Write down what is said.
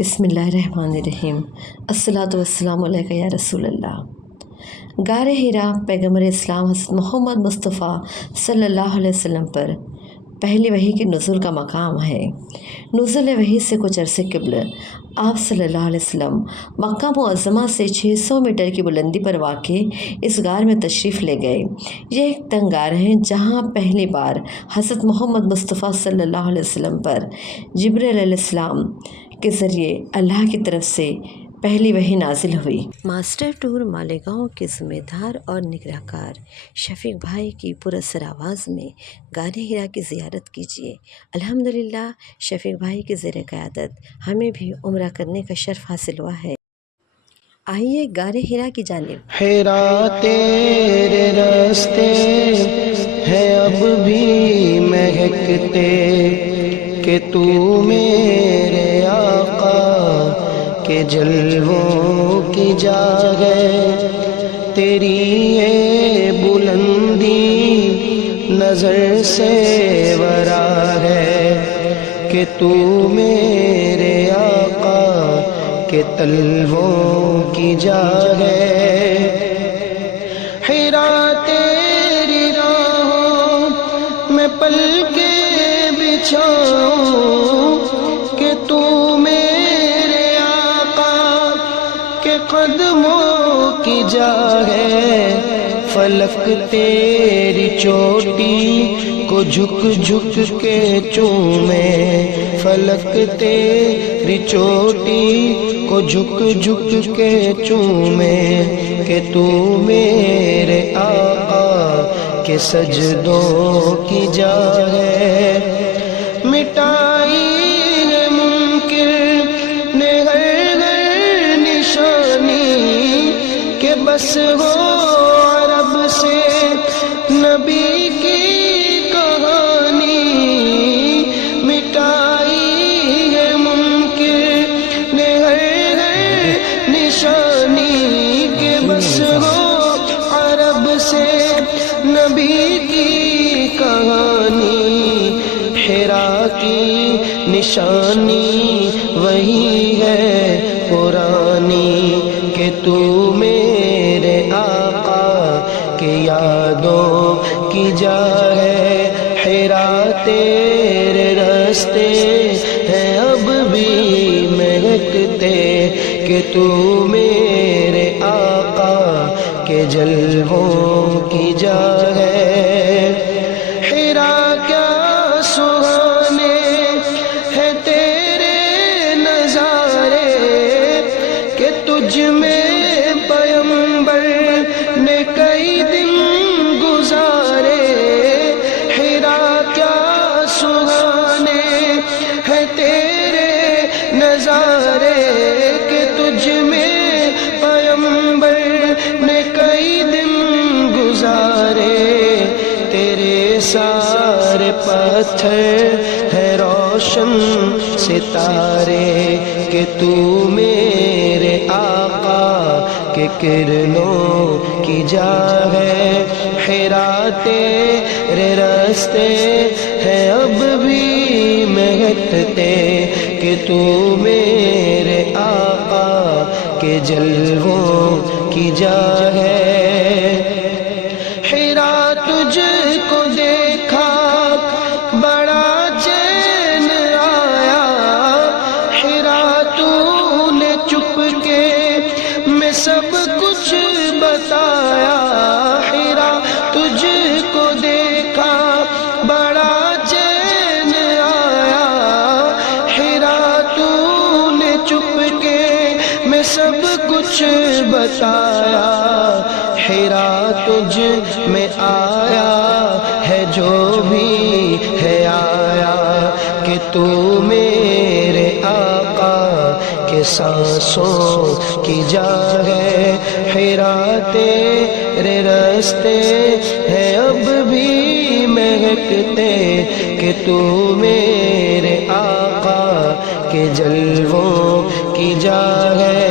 بسم اللہ الرحمن الرحیم۔ الصلاۃ والسلام علیک یا رسول اللہ۔ غار حرا پیغمبر اسلام حضرت محمد مصطفیٰ صلی اللہ علیہ وسلم پر پہلی وحی کے نزول کا مقام ہے۔ نزول وحی سے کچھ عرصے قبل آپ صلی اللہ علیہ وسلم مکہ معظمہ سے 600 میٹر کی بلندی پر واقع اس غار میں تشریف لے گئے۔ یہ ایک تنگ غار ہے جہاں پہلی بار حضرت محمد مصطفیٰ صلی اللہ علیہ وسلم پر جبرائیل علیہ السلام کے ذریعے اللہ کی طرف سے پہلی وحی نازل ہوئی۔ ماسٹر ٹور مالیگاؤں کے ذمہ دار اور نگراں کار شفیق بھائی کی پراثر آواز میں غار حرا کی زیارت کیجیے۔ الحمدللہ شفیق بھائی کی زیر قیادت ہمیں بھی عمرہ کرنے کا شرف حاصل ہوا ہے۔ آئیے غار حرا کی جانب۔ حرا تیرے راستے ہیں اب بھی مہکتے کہ تو میرے آقا کے جلووں کی جا ہے، تیری یہ بلندی نظر سے ورا ہے کہ تو میرے آقا کے تلووں کی جا ہے۔ حرا تیری راہوں میں پل کے بچھاؤں کہ تو میرے آقا کے قدموں کی جا ہے، فلک تیری چوٹی کو جھک جھک کے چومے، فلک تیری چوٹی کو جھک جھک کے چومے کہ تو میرے آقا کے سجدوں کی جا ہے۔ مٹائی ہے منکر نے ہر نشانی کہ بس ہو عرب سے نبی کی کہانی، مٹائی ہے منکر نے ہر نشانی کہ بس ہو عرب سے نبی کی کہانی۔ حرا کی نشانی وہی ہے پرانی کہ تو میرے آقا کے یادوں کی جا ہے۔ حرا تیرے راستے ہیں اب بھی مہکتے کہ تو میرے آقا کے جلووں کی جا ہے۔ حرا کیا سہانے ہیں تیرے نظارے کہ تجھ میں پیغمبر نے کئی دن گزارے۔ حرا کیا سہانے ہیں تیرے نظارے کہ تجھ میں پیغمبر نے کئی دن گزارے۔ تیرے سارے پتھر ہے روشن ستارے کہ تو میرے آقا کے کرنوں کی جا ہے۔ حرا تیرے راستے ہیں اب بھی مہکتے کہ تو میرے آقا کے جلووں کی جا ہے۔ حرا تجھ کو دیکھا بڑا چین آیا، حرا تو نے چپ کے میں سب کچھ بتایا۔ حرا تجھ کو دیکھا بڑا چین آیا، حرا تو نے چپ کے میں سب کچھ بتایا۔ حرا تجھ میں آیا ہے جو بھی ہے آیا کہ تو میرے آقا کے سانسوں کی جا ہے۔ حرا تیرے راستے ہیں اب بھی مہکتے کہ تو میرے آقا کے جلووں کی جا ہے۔